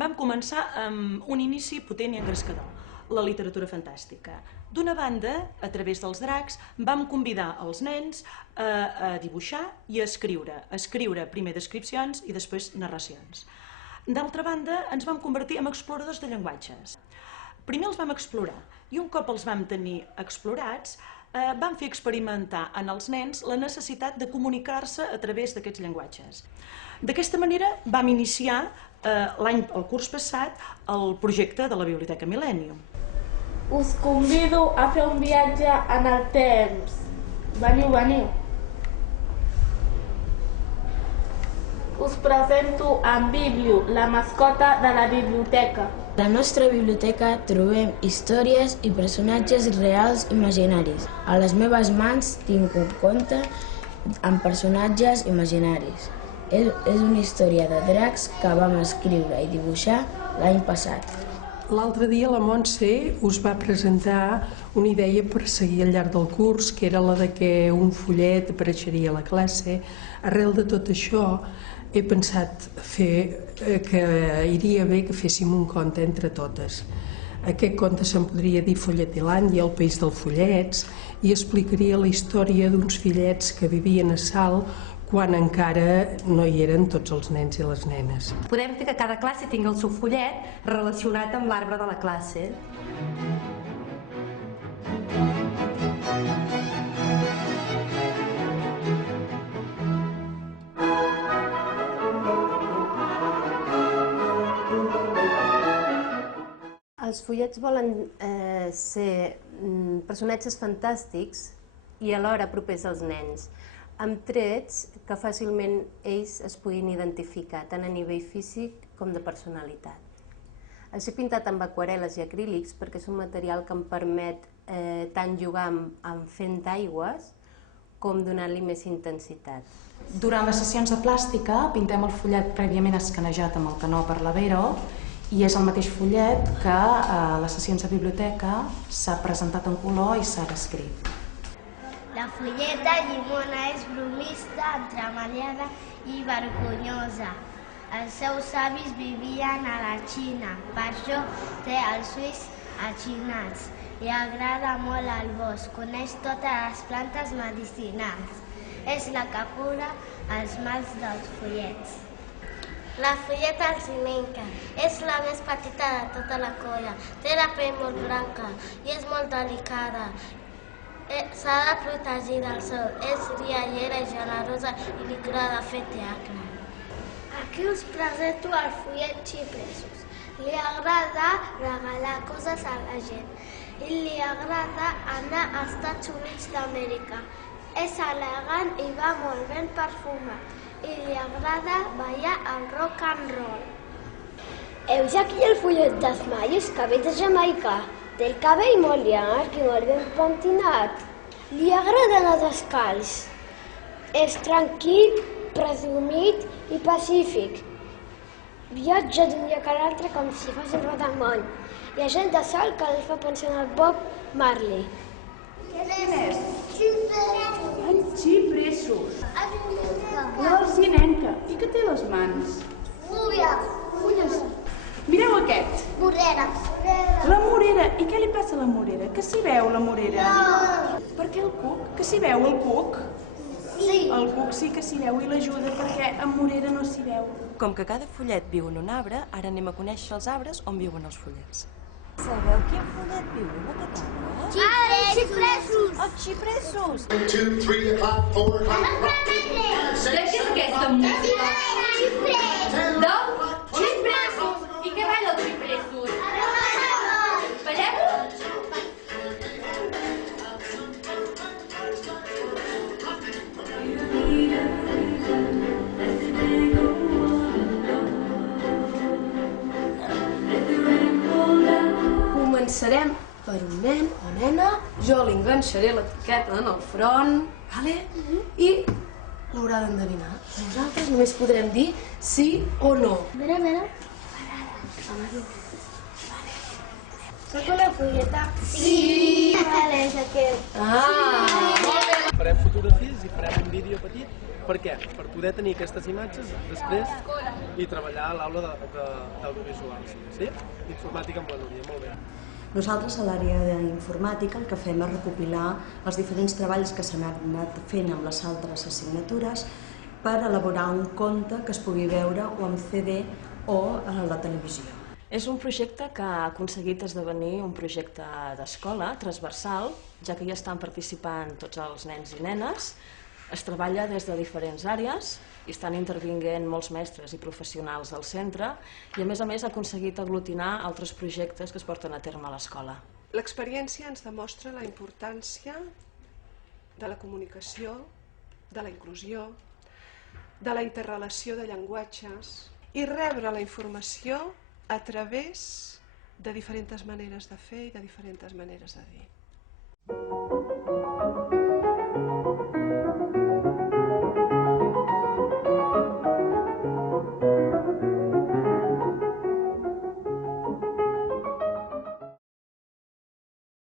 Vam començar amb un inici potent i engrescador, la literatura fantàstica. D'una banda, a través dels dracs, vam convidar els nens a dibuixar i a escriure primer descripcions i després narracions. D'altra banda, ens vam convertir en exploradors de llenguatges. Primer els vam explorar i un cop els vam tenir explorats, vam fer experimentar en els nens la necessitat de comunicar-se a través d'aquests llenguatges. D'aquesta manera vam iniciar el curs passat el projecte de la Biblioteca Mil·lennium. Us convido a fer un viatge en el temps. Veniu. Us presento en Biblio, la mascota de la biblioteca. A la nostra biblioteca trobem històries i personatges reals imaginaris. A les meves mans tinc un conte amb personatges imaginaris. És una història de dracs que vam escriure i dibuixar l'any passat. L'altre dia la Montse us va presentar una idea per seguir al llarg del curs, que era la de que un fullet apareixeria a la classe. Arrel de tot això he pensat que iria bé que féssim un conte entre totes. Aquest conte se'n podria dir Folletilàndia, el país dels follets, i explicaria la història d'uns fillets que vivien a Salt quan encara no hi eren tots els nens i les nenes. Podem fer que cada classe tingui el seu fullet relacionat amb l'arbre de la classe. Els fullets volen ser personatges fantàstics i alhora propers als nens, amb trets que fàcilment ells es puguin identificar, tant a nivell físic com de personalitat. Els he pintat amb aquarel·les i acrílics perquè és un material que em permet tant jugar amb fent aigües com donar-li més intensitat. Durant les sessions de plàstica pintem el fullet prèviament escanejat amb el canó per la Vero i és el mateix fullet que a les sessions de biblioteca s'ha presentat en color i s'ha reescrit. La fulleta llimona és bromista, entremaliada i vergonyosa. Els seus avis vivien a la Xina, per això té els ulls achinats. Li agrada molt el bosc, coneix totes les plantes medicinals. És la que cura els mals dels fullets. La fulleta alzimenca és la més petita de tota la colla. Té la pell molt blanca i és molt delicada. S'ha de protegir del sol, és riallera i generosa i li agrada fer teatre. Aquí us presento el fullet Xipresos. Li agrada regalar coses a la gent i li agrada anar als Estats Units d'Amèrica. És elegant i va molt ben perfumat i li agrada ballar el rock and roll. Heus aquí el fullet dels maios que ve de Jamaica. Té el cabell molt llarg i molt ben pentinat. Li agrada anar descalç. És tranquil, presumit i pacífic. Viatja d'un lloc a l'altre com si fos un rodamón. Hi ha gent de sol que li fa pensar en el Bob Marley. Quin és? Ai, xipresos. L'alzinenca. I què té a les mans? Fulles. Mireu aquest. Morera. La morera. I què li passa a la morera? Que s'hi veu, la morera? No. Per què el cuc? Que s'hi veu, el cuc? Sí. El cuc sí que s'hi veu i l'ajuda perquè amb morera no s'hi veu. Com que cada fullet viu en un arbre, ara anem a conèixer els arbres on viuen els fullets. Sabeu quin fullet viu en aquest arbre? Xipresos. Els xipresos! 1, 2, 3 o'clock, 4 o'clock. Què és aquesta música? Xipresos. Xipresos! I què balla els xipresos? Ballem? Començarem per un nen o nena, jo li enganxaré l'etiqueta en el front, i l'haurà haurà d'endevinar. Nosaltres només podrem dir sí o no. Mira, mira. Sóc una fulleta? Sí! Vale, és aquest. Farem fotografies i farem un vídeo petit. Per què? Per poder tenir aquestes imatges després i treballar a l'aula d'audiovisuals. Sí? Informàtica amb la Núria, molt bé. Nosaltres a l'àrea d'informàtica el que fem és recopilar els diferents treballs que s'han anat fent amb les altres assignatures per elaborar un conte que es pugui veure o en CD o a la televisió. És un projecte que ha aconseguit esdevenir un projecte d'escola transversal, ja que hi estan participant tots els nens i nenes. Es treballa des de diferents àrees i estan intervinguent molts mestres i professionals del centre i a més ha aconseguit aglutinar altres projectes que es porten a terme a l'escola. L'experiència ens demostra la importància de la comunicació, de la inclusió, de la interrelació de llenguatges i rebre la informació a través de diferents maneres de fer i de diferents maneres de dir.